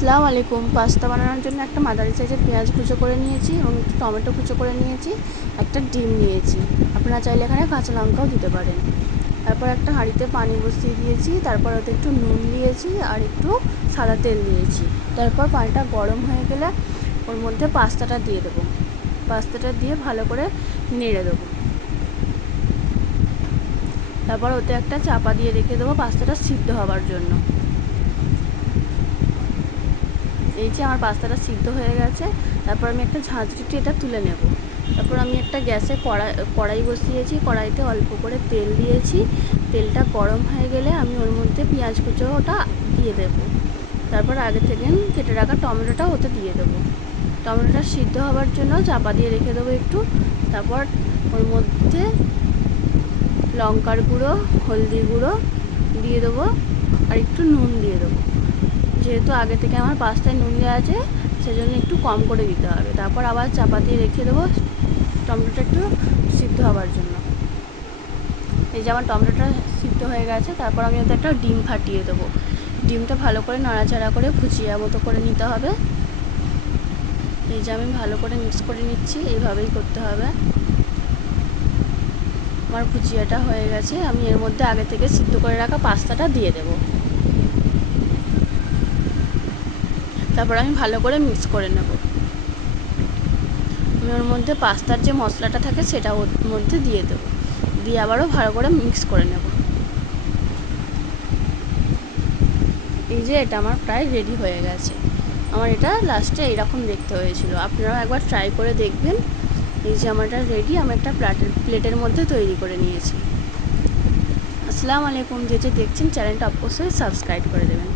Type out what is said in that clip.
আসসালামু আলাইকুম। পাস্তা বানানোর জন্য একটা মাঝারি সাইজের পেঁয়াজ কুচো করে নিয়েছি এবং একটু টমেটো কুচো করে নিয়েছি, একটা ডিম নিয়েছি। আপনারা চাইলে এখানে কাঁচা লঙ্কাও দিতে পারেন। তারপর একটা হাঁড়িতে পানি বসিয়ে দিয়েছি, তারপর ওতে একটু নুন দিয়েছি আর একটু সাদা তেল দিয়েছি। তারপর পানিটা গরম হয়ে গেলে ওর মধ্যে পাস্তাটা দিয়ে দেবো। পাস্তাটা দিয়ে ভালো করে নেড়ে দেবো। তারপর ওতে একটা চাপা দিয়ে রেখে দেবো পাস্তাটা সিদ্ধ হওয়ার জন্য। এই যে আমার পাস্তাটা সিদ্ধ হয়ে গেছে। তারপর আমি একটা ঝাঁঝরিতে এটা তুলে নেব। তারপর আমি একটা গ্যাসে কড়াই বসিয়েছি, কড়াইতে অল্প করে তেল দিয়েছি। তেলটা গরম হয়ে গেলে আমি ওর মধ্যে পেঁয়াজ কুচোটা দিয়ে দেব। তারপর আগে থেকে কেটে রাখা টমেটোটা ওতে দিয়ে দেবো। টমেটোটা সিদ্ধ হওয়ার জন্য চাপা দিয়ে রেখে দেবো একটু। তারপর ওর মধ্যে লঙ্কার গুঁড়ো, হলদি গুঁড়ো দিয়ে দেবো আর একটু নুন দিয়ে দেবো। যেহেতু আগে থেকে আমার পাস্তায় নুন দেওয়া আছে, সেজন্য একটু কম করে দিতে হবে। তারপর আবার চাপা দিয়ে রেখে দেবো টমেটোটা একটু সিদ্ধ হওয়ার জন্য। এই যে আমার টমেটোটা সিদ্ধ হয়ে গেছে। তারপর আমি ওতে একটা ডিম ফাটিয়ে দেবো। ডিমটা ভালো করে নাড়াচাড়া করে ভুজিয়া মতো করে নিতে হবে। এই যে আমি ভালো করে মিক্স করে নিচ্ছি, এইভাবেই করতে হবে। আমার ভুজিয়াটা হয়ে গেছে। আমি এর মধ্যে আগে থেকে সিদ্ধ করে রাখা পাস্তাটা দিয়ে দেবো। তারপর আমি ভালো করে মিক্স করে নেব। আমি ওর মধ্যে পাস্তার যে মশলাটা থাকে সেটা ওর মধ্যে দিয়ে দেবো, দিয়ে আবারও ভালো করে মিক্স করে নেব। এই যে এটা আমার প্রায় রেডি হয়ে গেছে। আমার এটা লাস্টে এইরকম দেখতে হয়েছিল। আপনারাও একবার ট্রাই করে দেখবেন। এই যে আমার এটা রেডি। আমি একটা প্লেটের মধ্যে তৈরি করে নিয়েছি। আসসালামু আলাইকুম। যে দেখছেন চ্যানেলটা অবশ্যই সাবস্ক্রাইব করে দেবেন।